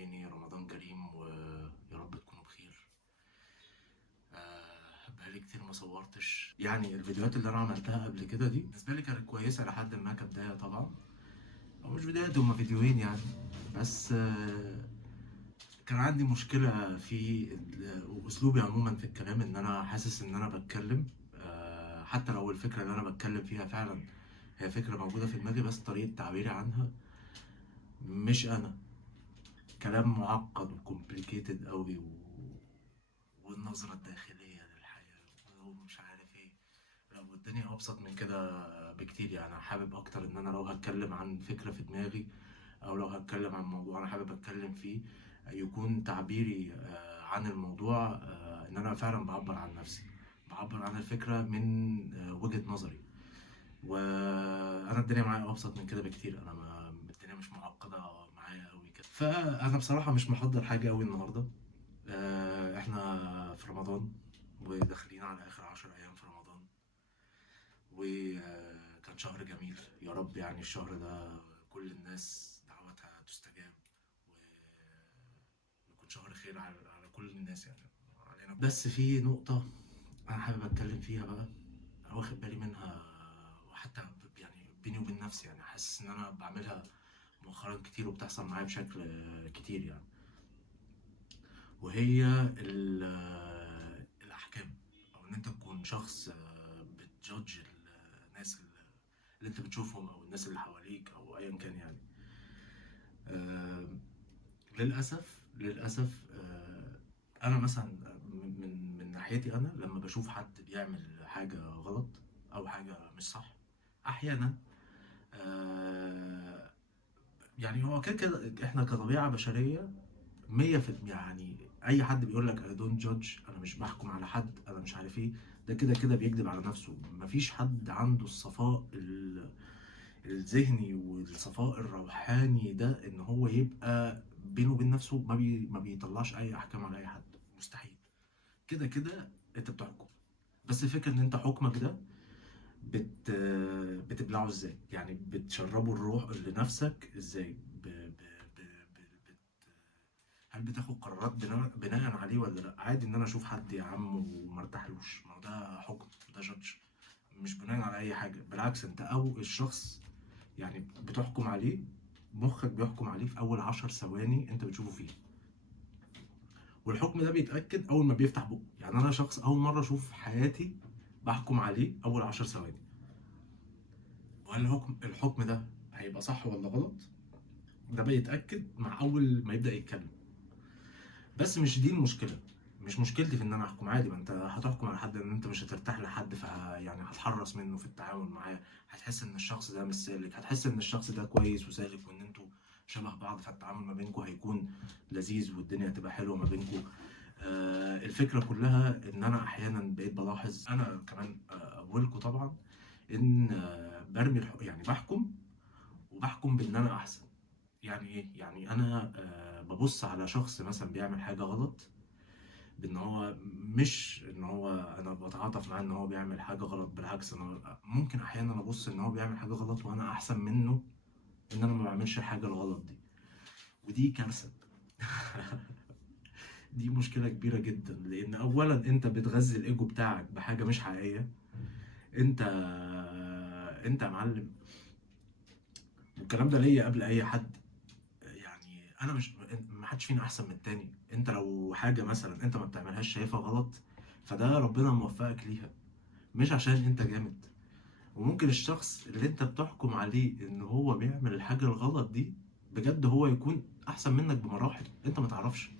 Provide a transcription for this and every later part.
عاملين ايه؟ رمضان كريم ويا رب تكونوا بخير. بقالي كتير ما صورتش، يعني الفيديوهات اللي انا عملتها قبل كده دي بالنسبه لي كانت كويسه لحد ما كبدايه طبعا، او مش بدايه، هما فيديوهين يعني. بس كان عندي مشكله في اسلوبي عموما في الكلام، ان انا حاسس ان انا بتكلم حتى لو الفكره اللي انا بتكلم فيها فعلا هي فكره موجوده في دماغي، بس طريقه تعبيري عنها مش انا. كلام معقد وكومبليكيتد قوي والنظرة الداخلية للحياة ومش عارف ايه. لا، والدنيا أبسط من كده بكتير. يعني حابب أكتر إن أنا لو هتكلم عن فكرة في دماغي، أو لو هتكلم عن موضوع أنا حابب أتكلم فيه، يكون تعبيري عن الموضوع إن أنا فعلا بعبر عن نفسي، بعبر عن الفكرة من وجهة نظري. وأنا الدنيا معايا أبسط من كده بكتير. أنا ما الدنيا مش معقدة معايا أوي كده. فأنا بصراحة مش محضر حاجة أوي النهاردة. احنا في رمضان وداخلين على اخر 10 ايام في رمضان، وكان شهر جميل. يا رب يعني الشهر ده كل الناس دعواتها تستجاب، ويكون شهر خير على كل الناس يعني علينا. بس في نقطة انا حابب اتكلم فيها بقى، واخد بالي منها، وحتى يعني بيني وبين نفسي يعني حاسس ان انا بعملها مؤخرا كتير وبتحصل معايا بشكل كتير يعني. وهي الأحكام، أو إن أنت تكون شخص بتجادج الناس اللي أنت بتشوفهم، أو الناس اللي حواليك، أو أيا كان يعني. آه، للأسف أنا مثلا من ناحيتي، أنا لما بشوف حد بيعمل حاجة غلط أو حاجة مش صح أحيانا، آه، يعني هو كده كده إحنا كطبيعة بشرية 100%. يعني اي حد بيقول لك I don't judge، انا مش بحكم على حد، انا مش عارف ايه، ده كده كده بيكذب على نفسه. مفيش حد عنده الصفاء الذهني والصفاء الروحاني ده ان هو يبقى بينه وبين نفسه ما بيطلعش اي احكام على اي حد. مستحيل. كده كده انت بتحكم، بس الفكره ان انت حكمك ده بتبلعه ازاي، يعني بتشربه الروح لنفسك ازاي. هل بتاخد قرارات بناء عليه ولا لا؟ عادي ان انا اشوف حد يا عم وما ارتاحلوش، ما هو ده حكم، ده جادج، مش بناء على اي حاجه. بالعكس، انت او الشخص يعني بتحكم عليه، مخك بيحكم عليه في اول 10 ثواني انت بتشوفه فيه، والحكم ده بيتاكد اول ما بيفتح بقه. يعني انا شخص اول مره اشوف في حياتي بحكم عليه اول 10 ثواني، وهل الحكم ده هيبقى صح ولا غلط؟ ده بيتاكد مع اول ما يبدا يتكلم. بس مش دي المشكله، مش مشكلتي في ان انا احكم. عادي، ما انت هتحكم على حد ان انت مش هترتاح لحد، يعني هتحرص منه في التعامل معاه، هتحس ان الشخص ده مش سالك، هتحس ان الشخص ده كويس وسالك وان انتوا شبه بعض، فالتعامل ما بينكم هيكون لذيذ والدنيا هتبقى حلوه ما بينكم. الفكره كلها ان انا احيانا بقيت بلاحظ انا كمان، اولكم طبعا، ان برمي يعني بحكم بان انا احسن. يعني ايه؟ يعني انا ببص على شخص مثلا بيعمل حاجه غلط، بان هو مش ان هو انا بتعاطف معاه ان هو بيعمل حاجه غلط. بالعكس، انا ممكن احيانا ابص ان هو بيعمل حاجه غلط وانا احسن منه ان انا ما بعملش الحاجه الغلط دي. ودي كارثه. دي مشكله كبيره جدا، لان اولا انت بتغذي الايجو بتاعك بحاجه مش حقيقيه. انت انت يا معلم، والكلام ده ليا قبل اي حد. يعني انا مش، ما حدش فينا احسن من التاني. انت لو حاجه مثلا انت ما بتعملهاش شايفها غلط، فده ربنا موفقك ليها، مش عشان انت جامد. وممكن الشخص اللي انت بتحكم عليه ان هو بيعمل الحاجه الغلط دي بجد هو يكون احسن منك بمراحل، انت ما تعرفش.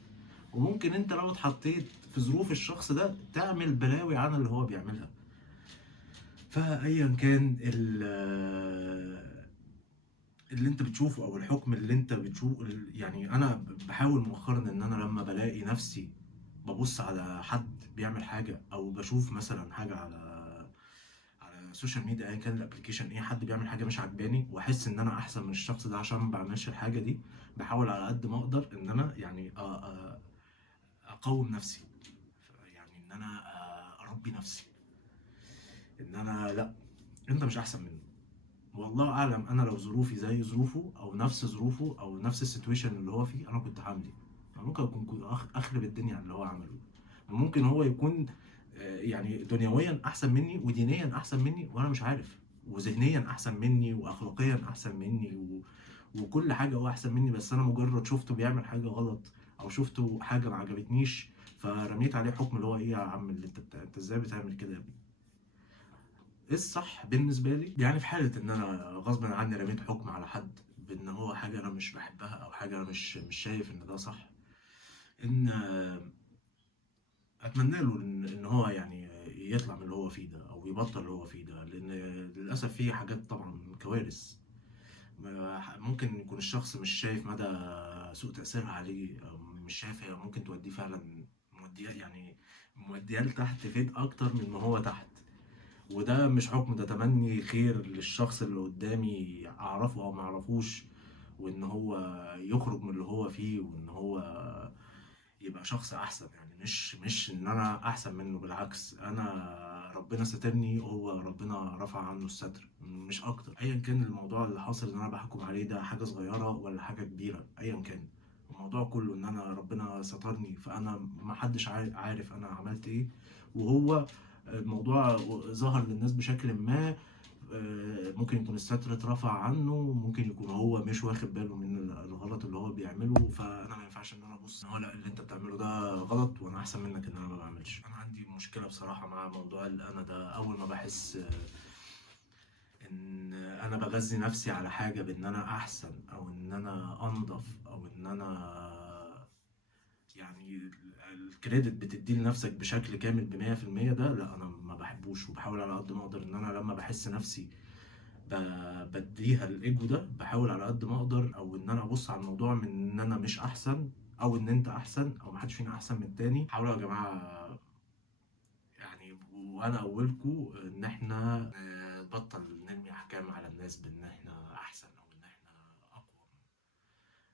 وممكن انت لو اتحطيت في ظروف الشخص ده تعمل بلاوي عن اللي هو بيعملها. فايا كان اللي انت بتشوفه او الحكم اللي انت بتشوفه، يعني انا بحاول مؤخرا ان انا لما بلاقي نفسي ببص على حد بيعمل حاجه، او بشوف مثلا حاجه على السوشيال ميديا، ايا كان الابلكيشن ايه، حد بيعمل حاجه مش عجباني واحس ان انا احسن من الشخص ده عشان ما بعملش الحاجه دي، بحاول على قد ما اقدر ان انا يعني اقوم نفسي، يعني ان انا اربي نفسي ان انا لا، انت مش احسن منه. والله اعلم، انا لو ظروفي زي ظروفه او نفس ظروفه او نفس السيتويشن اللي هو فيه انا كنت هعمل ايه. أنا ممكن اكون اخرب الدنيا على اللي هو عمله. ممكن هو يكون يعني دنيويا احسن مني ودينيا احسن مني وانا مش عارف، وذهنيا احسن مني واخلاقيا احسن مني وكل حاجه هو احسن مني، بس انا مجرد شفته بيعمل حاجه غلط او شفته حاجه ما عجبتنيش فرميت عليه حكم اللي هو ايه يا عم اللي انت ازاي بتعمل كده يا ابني. ايه الصح بالنسبه لي يعني في حاله ان انا غصب عني رميت حكم على حد بان هو حاجه انا مش بحبها او حاجه انا مش شايف ان ده صح، ان اتمنى له ان هو يعني يطلع من اللي هو فيه ده او يبطل اللي هو فيه ده، لان للاسف في حاجات طبعا كوارث ممكن يكون الشخص مش شايف مدى سوء تأثيرها عليه، أو مش شايف هي ممكن توديه فعلا موديه يعني موديه لتحت فين أكتر من ما هو تحت. وده مش حكم، ده تمني خير للشخص اللي قدامي أعرفه أو معرفوش، وإن هو يخرج من اللي هو فيه وإن هو يبقى شخص احسن. يعني مش ان انا احسن منه، بالعكس انا ربنا سترني وهو ربنا رفع عنه الستر مش اكتر. ايا كان الموضوع اللي حاصل اللي انا بحكم عليه ده حاجه صغيره ولا حاجه كبيره، ايا كان الموضوع كله ان انا ربنا سترني، فانا ما حدش عارف انا عملت ايه. وهو الموضوع ظهر للناس بشكل ما، ممكن يكون الستر اترفع عنه، ممكن يكون هو مش واخد باله من الغلط اللي هو بيعمله، فانا ما ينفعش ان انا ابص ان هو لا اللي انت بتعمله ده غلط وانا احسن منك ان انا ما بعملش. انا عندي مشكله بصراحه مع موضوع الانا ده. اول ما بحس ان انا بغذي نفسي على حاجه بان انا احسن او ان انا انضف او ان انا يعني الكريدت بتديه لنفسك بشكل كامل ب100%، ده لا انا ما بحبوش. وبحاول على قد ما اقدر ان انا لما بحس نفسي بديها الايجو ده بحاول على قد ما اقدر، او ان انا ابص على الموضوع من ان انا مش احسن او ان انت احسن او محدش فينا احسن من التاني. حاولوا يا جماعه يعني، وانا اولكم ان احنا نبطل نرمي احكام على الناس بان احنا احسن او ان احنا اقوى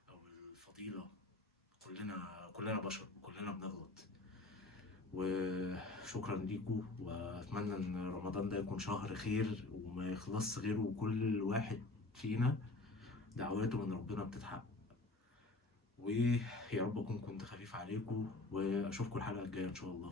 او الفضيله. كلنا بشر وكلنا بنغلط. وشكرا ليكم، واتمنى ان رمضان ده يكون شهر خير وما يخلصش غيره وكل واحد فينا دعواته من ربنا بتتحقق. ويا رب اكون كنت خفيف عليكم، واشوفكم الحلقه الجايه ان شاء الله.